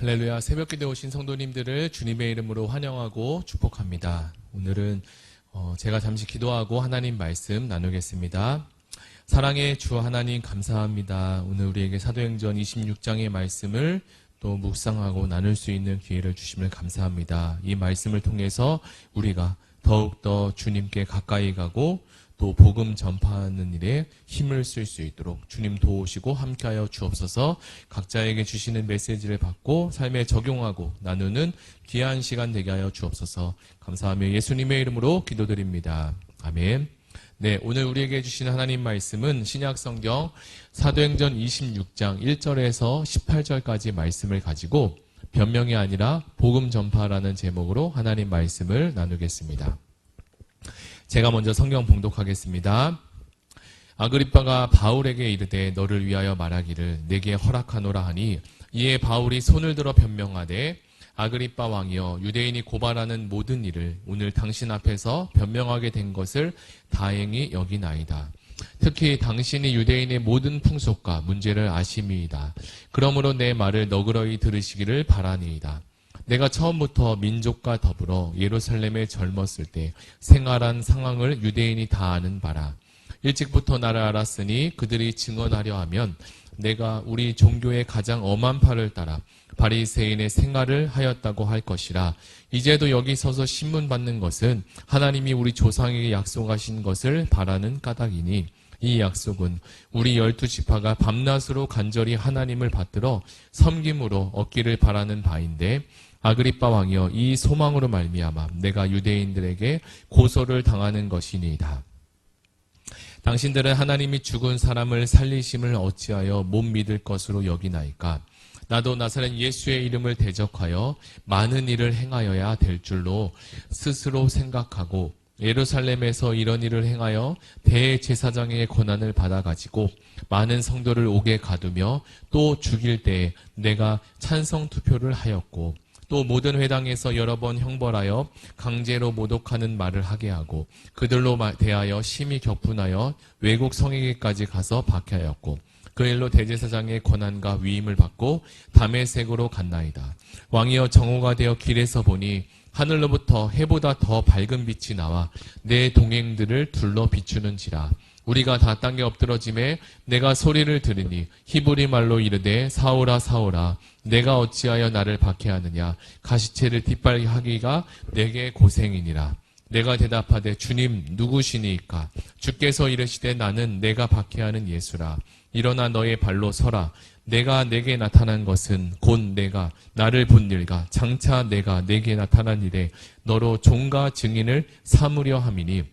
할렐루야. 새벽기도에 오신 성도님들을 주님의 이름으로 환영하고 축복합니다. 오늘은 제가 잠시 기도하고 하나님 말씀 나누겠습니다. 사랑의 주 하나님 감사합니다. 오늘 우리에게 사도행전 26장의 말씀을 또 묵상하고 나눌 수 있는 기회를 주심을 감사합니다. 이 말씀을 통해서 우리가 더욱더 주님께 가까이 가고 또 복음 전파하는 일에 힘을 쓸 수 있도록 주님 도우시고 함께하여 주옵소서. 각자에게 주시는 메시지를 받고 삶에 적용하고 나누는 귀한 시간 되게 하여 주옵소서. 감사하며 예수님의 이름으로 기도드립니다. 아멘. 네, 오늘 우리에게 주신 하나님 말씀은 신약성경 사도행전 26장 1절에서 18절까지 말씀을 가지고 변명이 아니라 복음 전파라는 제목으로 하나님 말씀을 나누겠습니다. 제가 먼저 성경 봉독하겠습니다. 아그리빠가 바울에게 이르되 너를 위하여 말하기를 내게 허락하노라 하니 이에 바울이 손을 들어 변명하되 아그리빠 왕이여 유대인이 고발하는 모든 일을 오늘 당신 앞에서 변명하게 된 것을 다행히 여기나이다. 특히 당신이 유대인의 모든 풍속과 문제를 아심이이다. 그러므로 내 말을 너그러이 들으시기를 바라니이다. 내가 처음부터 민족과 더불어 예루살렘에 젊었을 때 생활한 상황을 유대인이 다 아는 바라. 일찍부터 나를 알았으니 그들이 증언하려 하면 내가 우리 종교의 가장 엄한 파를 따라 바리새인의 생활을 하였다고 할 것이라. 이제도 여기 서서 신문 받는 것은 하나님이 우리 조상에게 약속하신 것을 바라는 까닭이니 이 약속은 우리 12지파가 밤낮으로 간절히 하나님을 받들어 섬김으로 얻기를 바라는 바인데 아그리빠 왕이여 이 소망으로 말미암아 내가 유대인들에게 고소를 당하는 것이니이다. 당신들은 하나님이 죽은 사람을 살리심을 어찌하여 못 믿을 것으로 여기나이까? 나도 나사렛 예수의 이름을 대적하여 많은 일을 행하여야 될 줄로 스스로 생각하고 예루살렘에서 이런 일을 행하여 대제사장의 권한을 받아가지고 많은 성도를 옥에 가두며 또 죽일 때에 내가 찬성 투표를 하였고 또 모든 회당에서 여러 번 형벌하여 강제로 모독하는 말을 하게 하고 그들로 대하여 심히 격분하여 외국 성에게까지 가서 박해하였고 그 일로 대제사장의 권한과 위임을 받고 다메섹으로 갔나이다. 왕이여 정오가 되어 길에서 보니 하늘로부터 해보다 더 밝은 빛이 나와 내 동행들을 둘러 비추는지라. 우리가 다 땅에 엎드러짐에 내가 소리를 들으니 히브리 말로 이르되 사오라 사오라 내가 어찌하여 나를 박해하느냐 가시체를 뒷발하기가 내게 고생이니라. 내가 대답하되 주님 누구시니이까? 주께서 이르시되 나는 내가 박해하는 예수라. 일어나 너의 발로 서라. 내가 내게 나타난 것은 곧 내가 나를 본 일과 장차 내가 내게 나타난 일에 너로 종과 증인을 삼으려 함이니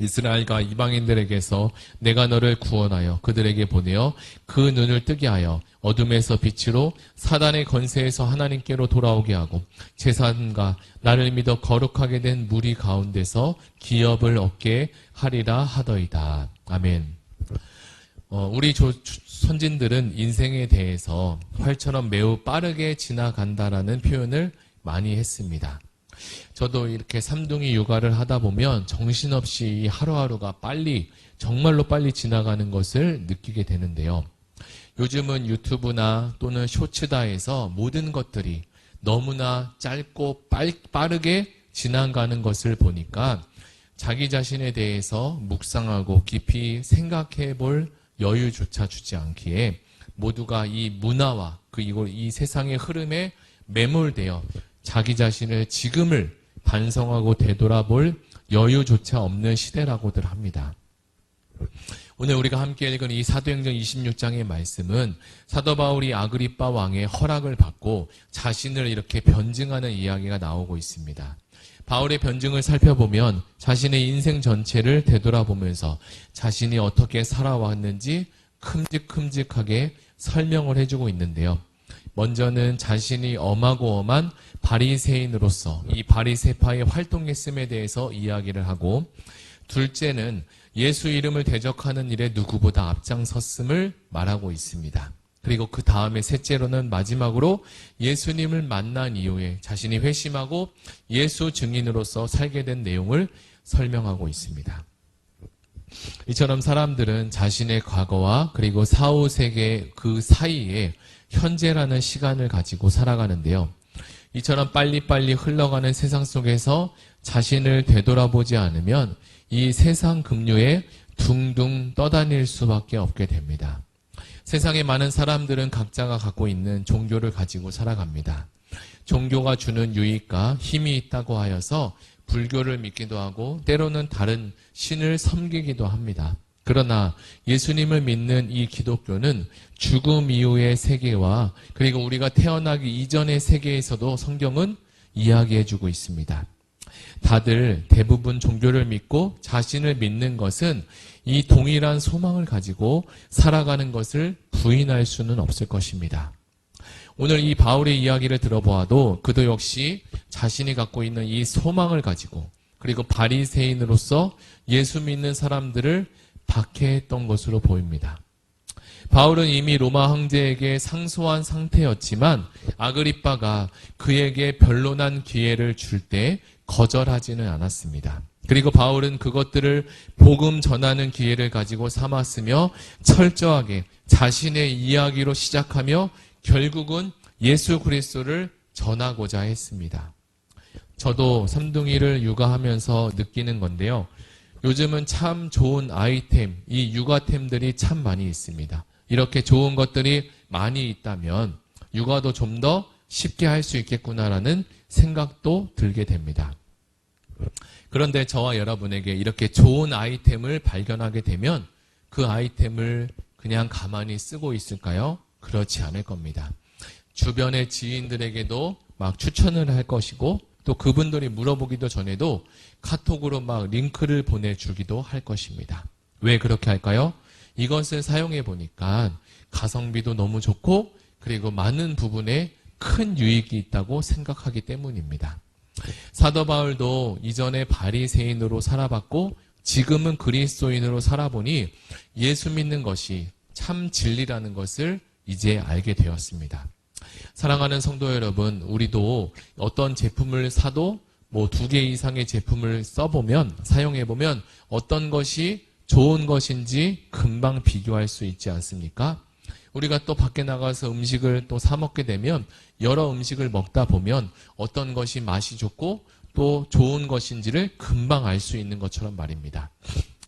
이스라엘과 이방인들에게서 내가 너를 구원하여 그들에게 보내어 그 눈을 뜨게 하여 어둠에서 빛으로 사단의 권세에서 하나님께로 돌아오게 하고 제사장과 나를 믿어 거룩하게 된 무리 가운데서 기업을 얻게 하리라 하더이다. 아멘. 우리 선진들은 인생에 대해서 활처럼 매우 빠르게 지나간다라는 표현을 많이 했습니다. 저도 이렇게 삼둥이 육아를 하다 보면 정신없이 하루하루가 정말로 빨리 지나가는 것을 느끼게 되는데요. 요즘은 유튜브나 또는 쇼츠다에서 모든 것들이 너무나 짧고 빠르게 지나가는 것을 보니까 자기 자신에 대해서 묵상하고 깊이 생각해 볼 여유조차 주지 않기에 모두가 이 문화와 그리고 이 세상의 흐름에 매몰되어 자기 자신을 지금을 반성하고 되돌아볼 여유조차 없는 시대라고들 합니다. 오늘 우리가 함께 읽은 이 사도행전 26장의 말씀은 사도 바울이 아그리빠 왕의 허락을 받고 자신을 이렇게 변증하는 이야기가 나오고 있습니다. 바울의 변증을 살펴보면 자신의 인생 전체를 되돌아보면서 자신이 어떻게 살아왔는지 큼직큼직하게 설명을 해주고 있는데요. 먼저는 자신이 엄하고 엄한 바리새인으로서 이 바리새파의 활동했음에 대해서 이야기를 하고, 둘째는 예수 이름을 대적하는 일에 누구보다 앞장섰음을 말하고 있습니다. 그리고 그 다음에 셋째로는 마지막으로 예수님을 만난 이후에 자신이 회심하고 예수 증인으로서 살게 된 내용을 설명하고 있습니다. 이처럼 사람들은 자신의 과거와 그리고 사후세계 그 사이에 현재라는 시간을 가지고 살아가는데요. 이처럼 빨리빨리 흘러가는 세상 속에서 자신을 되돌아보지 않으면 이 세상 급류에 둥둥 떠다닐 수밖에 없게 됩니다. 세상의 많은 사람들은 각자가 갖고 있는 종교를 가지고 살아갑니다. 종교가 주는 유익과 힘이 있다고 하여서 불교를 믿기도 하고 때로는 다른 신을 섬기기도 합니다. 그러나 예수님을 믿는 이 기독교는 죽음 이후의 세계와 그리고 우리가 태어나기 이전의 세계에서도 성경은 이야기해주고 있습니다. 다들 대부분 종교를 믿고 자신을 믿는 것은 이 동일한 소망을 가지고 살아가는 것을 부인할 수는 없을 것입니다. 오늘 이 바울의 이야기를 들어보아도 그도 역시 자신이 갖고 있는 이 소망을 가지고 그리고 바리새인으로서 예수 믿는 사람들을 박해했던 것으로 보입니다. 바울은 이미 로마 황제에게 상소한 상태였지만 아그리빠가 그에게 변론한 기회를 줄 때 거절하지는 않았습니다. 그리고 바울은 그것들을 복음 전하는 기회를 가지고 삼았으며 철저하게 자신의 이야기로 시작하며 결국은 예수 그리스도를 전하고자 했습니다. 저도 삼둥이를 육아하면서 느끼는 건데요. 요즘은 참 좋은 아이템, 이 육아템들이 참 많이 있습니다. 이렇게 좋은 것들이 많이 있다면 육아도 좀 더 쉽게 할 수 있겠구나라는 생각도 들게 됩니다. 그런데 저와 여러분에게 이렇게 좋은 아이템을 발견하게 되면 그 아이템을 그냥 가만히 쓰고 있을까요? 그렇지 않을 겁니다. 주변의 지인들에게도 막 추천을 할 것이고 또 그분들이 물어보기도 전에도 카톡으로 막 링크를 보내주기도 할 것입니다. 왜 그렇게 할까요? 이것을 사용해 보니까 가성비도 너무 좋고 그리고 많은 부분에 큰 유익이 있다고 생각하기 때문입니다. 사도 바울도 이전에 바리새인으로 살아봤고 지금은 그리스도인으로 살아보니 예수 믿는 것이 참 진리라는 것을 이제 알게 되었습니다. 사랑하는 성도 여러분, 우리도 어떤 제품을 사도 뭐 2개 이상의 제품을 써보면, 사용해보면 어떤 것이 좋은 것인지 금방 비교할 수 있지 않습니까? 우리가 또 밖에 나가서 음식을 또 사 먹게 되면 여러 음식을 먹다 보면 어떤 것이 맛이 좋고 또 좋은 것인지를 금방 알 수 있는 것처럼 말입니다.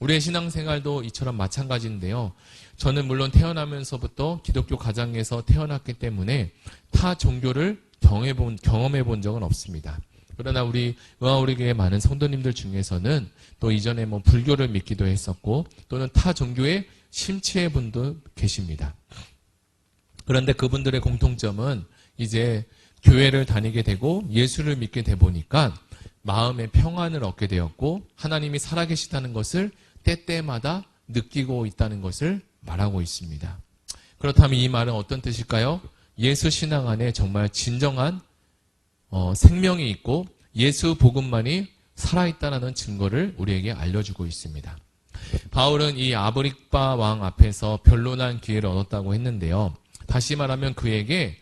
우리의 신앙생활도 이처럼 마찬가지인데요. 저는 물론 태어나면서부터 기독교 가정에서 태어났기 때문에 타 종교를 경험해 본 적은 없습니다. 그러나 우리 의아우리교회 많은 성도님들 중에서는 또 이전에 뭐 불교를 믿기도 했었고 또는 타 종교에 심취해 분도 계십니다. 그런데 그분들의 공통점은 이제 교회를 다니게 되고 예수를 믿게 돼 보니까 마음의 평안을 얻게 되었고 하나님이 살아계시다는 것을 때때마다 느끼고 있다는 것을 말하고 있습니다. 그렇다면 이 말은 어떤 뜻일까요? 예수 신앙 안에 정말 진정한 생명이 있고 예수 복음만이 살아있다는 증거를 우리에게 알려주고 있습니다. 바울은 이 아그리빠 왕 앞에서 변론한 기회를 얻었다고 했는데요. 다시 말하면 그에게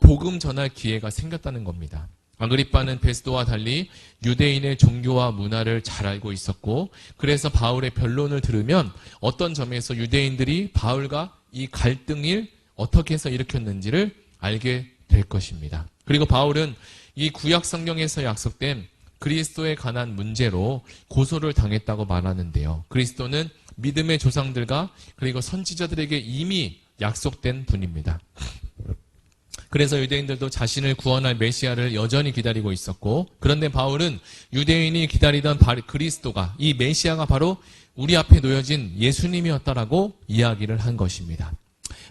복음 전할 기회가 생겼다는 겁니다. 아그리빠는 베스도와 달리 유대인의 종교와 문화를 잘 알고 있었고 그래서 바울의 변론을 들으면 어떤 점에서 유대인들이 바울과 이 갈등을 어떻게 해서 일으켰는지를 알게 될 것입니다. 그리고 바울은 이 구약 성경에서 약속된 그리스도에 관한 문제로 고소를 당했다고 말하는데요. 그리스도는 믿음의 조상들과 그리고 선지자들에게 이미 약속된 분입니다. 그래서 유대인들도 자신을 구원할 메시아를 여전히 기다리고 있었고 그런데 바울은 유대인이 기다리던 그리스도가 이 메시아가 바로 우리 앞에 놓여진 예수님이었다라고 이야기를 한 것입니다.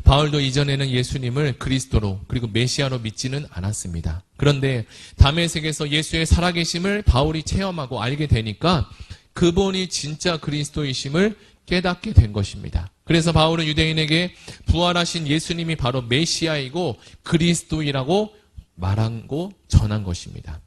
바울도 이전에는 예수님을 그리스도로 그리고 메시아로 믿지는 않았습니다. 그런데 다메섹에서 예수의 살아계심을 바울이 체험하고 알게 되니까 그분이 진짜 그리스도이심을 깨닫게 된 것입니다. 그래서 바울은 유대인에게 부활하신 예수님이 바로 메시아이고 그리스도이라고 말하고 전한 것입니다.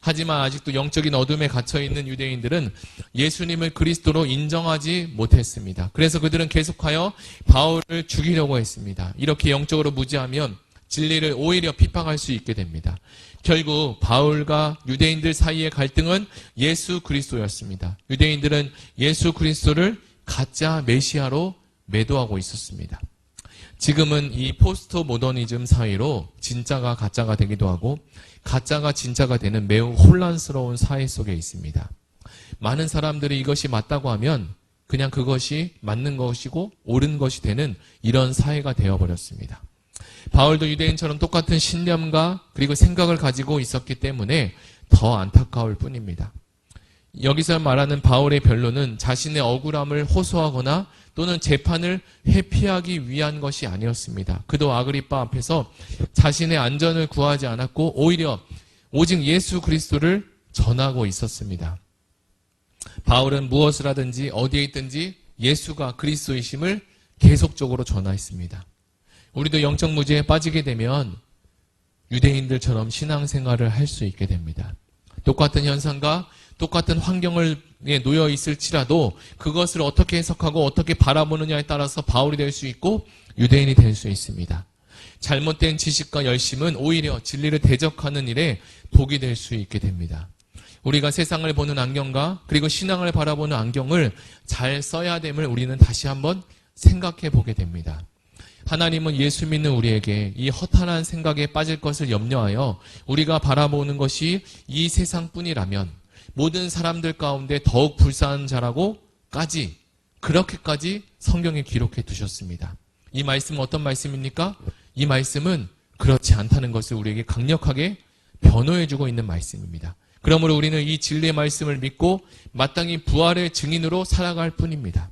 하지만 아직도 영적인 어둠에 갇혀있는 유대인들은 예수님을 그리스도로 인정하지 못했습니다. 그래서 그들은 계속하여 바울을 죽이려고 했습니다. 이렇게 영적으로 무지하면 진리를 오히려 비방할 수 있게 됩니다. 결국 바울과 유대인들 사이의 갈등은 예수 그리스도였습니다. 유대인들은 예수 그리스도를 가짜 메시아로 매도하고 있었습니다. 지금은 이 포스트 모더니즘 사회로 진짜가 가짜가 되기도 하고 가짜가 진짜가 되는 매우 혼란스러운 사회 속에 있습니다. 많은 사람들이 이것이 맞다고 하면 그냥 그것이 맞는 것이고 옳은 것이 되는 이런 사회가 되어버렸습니다. 바울도 유대인처럼 똑같은 신념과 그리고 생각을 가지고 있었기 때문에 더 안타까울 뿐입니다. 여기서 말하는 바울의 변론은 자신의 억울함을 호소하거나 또는 재판을 회피하기 위한 것이 아니었습니다. 그도 아그리빠 앞에서 자신의 안전을 구하지 않았고 오히려 오직 예수 그리스도를 전하고 있었습니다. 바울은 무엇을 하든지 어디에 있든지 예수가 그리스도이심을 계속적으로 전하였습니다. 우리도 영적 무지에 빠지게 되면 유대인들처럼 신앙생활을 할 수 있게 됩니다. 똑같은 현상과 똑같은 환경에 놓여 있을지라도 그것을 어떻게 해석하고 어떻게 바라보느냐에 따라서 바울이 될 수 있고 유대인이 될 수 있습니다. 잘못된 지식과 열심은 오히려 진리를 대적하는 일에 독이 될 수 있게 됩니다. 우리가 세상을 보는 안경과 그리고 신앙을 바라보는 안경을 잘 써야 됨을 우리는 다시 한번 생각해 보게 됩니다. 하나님은 예수 믿는 우리에게 이 허탄한 생각에 빠질 것을 염려하여 우리가 바라보는 것이 이 세상뿐이라면 모든 사람들 가운데 더욱 불쌍한 자라고까지 그렇게까지 성경에 기록해 두셨습니다. 이 말씀은 어떤 말씀입니까? 이 말씀은 그렇지 않다는 것을 우리에게 강력하게 변호해 주고 있는 말씀입니다. 그러므로 우리는 이 진리의 말씀을 믿고 마땅히 부활의 증인으로 살아갈 뿐입니다.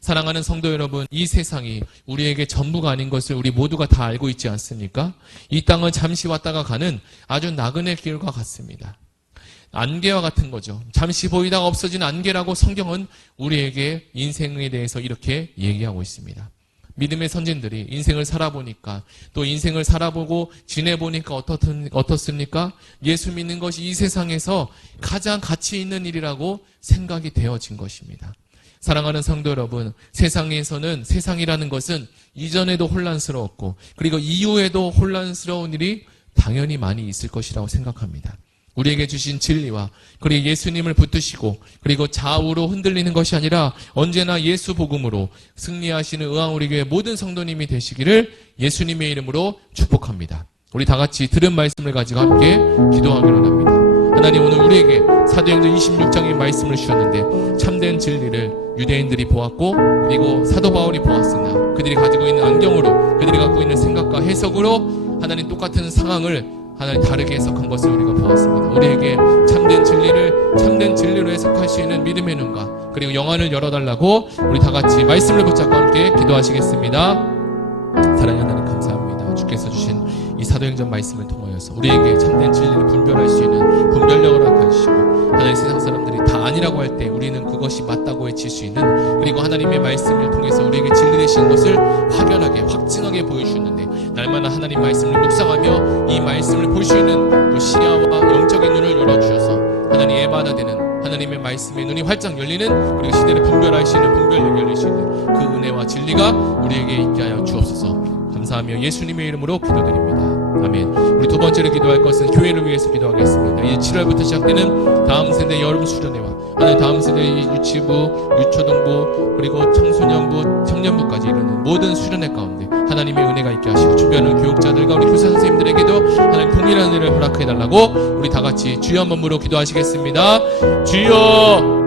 사랑하는 성도 여러분, 이 세상이 우리에게 전부가 아닌 것을 우리 모두가 다 알고 있지 않습니까? 이 땅은 잠시 왔다가 가는 아주 나그네 길과 같습니다. 안개와 같은 거죠. 잠시 보이다가 없어지는 안개라고 성경은 우리에게 인생에 대해서 이렇게 얘기하고 있습니다. 믿음의 선진들이 인생을 살아보니까 또 인생을 살아보고 지내보니까 어떻습니까? 예수 믿는 것이 이 세상에서 가장 가치 있는 일이라고 생각이 되어진 것입니다. 사랑하는 성도 여러분, 세상에서는 세상이라는 것은 이전에도 혼란스러웠고 그리고 이후에도 혼란스러운 일이 당연히 많이 있을 것이라고 생각합니다. 우리에게 주신 진리와 그리고 예수님을 붙드시고 그리고 좌우로 흔들리는 것이 아니라 언제나 예수 복음으로 승리하시는 의왕우리 교회 모든 성도님이 되시기를 예수님의 이름으로 축복합니다. 우리 다 같이 들은 말씀을 가지고 함께 기도하기로 합니다. 하나님, 오늘 우리에게 사도행전 26장의 말씀을 주셨는데 참된 진리를 유대인들이 보았고 그리고 사도 바울이 보았으나 그들이 가지고 있는 안경으로 그들이 갖고 있는 생각과 해석으로 하나님 똑같은 상황을 하나님 다르게 해석한 것을 우리가 보았습니다. 우리에게 참된 진리로 해석할 수 있는 믿음의 눈과 그리고 영안을 열어달라고 우리 다 같이 말씀을 붙잡고 함께 기도하시겠습니다. 사랑하는 하나님 감사합니다. 주께서 주신 이 사도행전 말씀을 통하여서 우리에게 참된 진리를 분별할 수 있는 분별력을 허락하시고 하나님 세상 사람들이 다 아니라고 할 때 우리는 그것이 맞다고 외칠 수 있는 그리고 하나님의 말씀을 통해서 우리에게 진리 되신 것을 확연하게 확증하게 보여주셨는데 날마다 하나님 말씀을 묵상하며 이 말씀을 볼 수 있는 또 시야와 영적인 눈을 열어주셔서 하나님 예배하다 되는 하나님의 말씀의 눈이 활짝 열리는 그리고 시대를 분별할 수 있는 분별력이 열릴 수 있는 그 은혜와 진리가 우리에게 있게 하여 주옵소서. 감사하며 예수님의 이름으로 기도드립니다. 아멘. 우리 두 번째로 기도할 것은 교회를 위해서 기도하겠습니다. 이제 7월부터 시작되는 다음 세대 여름 수련회와 하나님 다음 세대 유치부, 유초등부 그리고 청소년부, 청년부까지 이르는 모든 수련회 가운데 하나님의 은혜가 있게 하시고 준비하는 교육자들과 우리 교사 선생님들에게도 하나님 동일한 은혜를 허락해달라고 우리 다 같이 주여 한번 물어 기도하시겠습니다. 주여